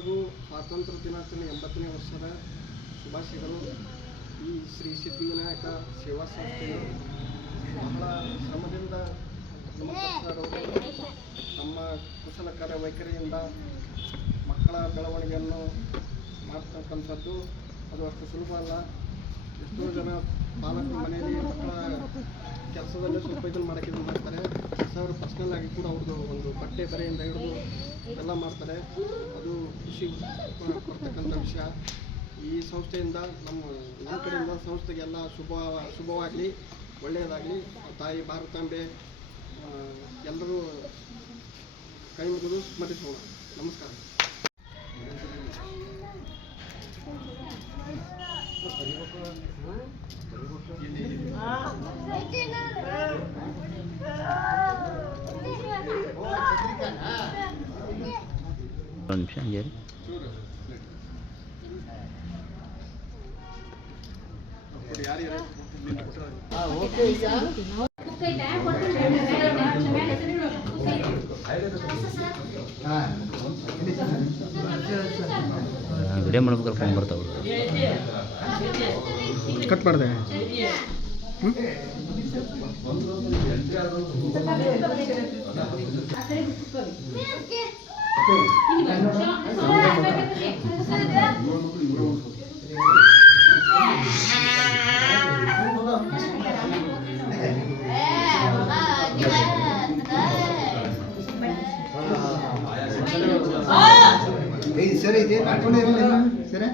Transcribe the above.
ಎಲ್ಲರಿಗೂ ಸ್ವಾತಂತ್ರ್ಯ ದಿನಾಚರಣೆ 80ನೇ ವರ್ಷದ ಶುಭಾಶಯಗಳು. ಈ ಶ್ರೀ ಸಿದ್ಧಿವಿನಾಯಕ ಸೇವಾ ಸಂಸ್ಥೆಯು ಬಹಳ ಶ್ರಮದಿಂದ ನಮ್ಮ ತಮ್ಮ ಕುಶಲ ಕಾರ್ಯವೈಖರಿಯಿಂದ ಮಕ್ಕಳ ಬೆಳವಣಿಗೆಯನ್ನು ಮಾಡ್ತಕ್ಕಂಥದ್ದು ಅದು ಅಷ್ಟು ಸುಲಭ ಅಲ್ಲ. ಎಷ್ಟೋ ಜನ ಪಾಲಕರ ಮನೆಯಲ್ಲಿ ಮಕ್ಕಳ ಕೆಲಸದಲ್ಲೇ ಸ್ವಲ್ಪ ಇದನ್ನು ಮಾಡೋಕ್ಕೆ ಮಾಡ್ತಾರೆ. ಅವರು ಪರ್ಸ್ನಲ್ ಆಗಿ ಕೂಡ ಅವ್ರದ್ದು ಒಂದು ಬಟ್ಟೆ ಬರೆಯಿಂದ ಹಿಡಿದು ಎಲ್ಲ ಮಾಡ್ತಾರೆ. ಅದು ಖುಷಿ ಕೊಡ್ತಕ್ಕಂಥ ವಿಷಯ. ಈ ಸಂಸ್ಥೆಯಿಂದ ನಮ್ಮ ಕಡೆಯಿಂದ ಸಂಸ್ಥೆಗೆಲ್ಲ ಶುಭವಾಗಲಿ, ಒಳ್ಳೆಯದಾಗಲಿ. ತಾಯಿ ಭಾರತಾಂಬೆ ಎಲ್ಲರೂ ಕೈ ಮುಗಿದು ಸ್ಮರಿಸೋಣ. ನಮಸ್ಕಾರ. ಒಂದು ನಿಮಿಷ ಹಂಗೆ ವಿಡಿಯೋ ಮಾಡ್ಬೇಕಾದ್ರೆ ಫೋನ್ ಬರ್ತಾವೆ. ಕಟ್ ಮಾಡಿದೆ. ಸರಿ ಇದೆ ಮಾಡ್ಕೊಂಡಿರಲಿಲ್ಲ ಸರಿ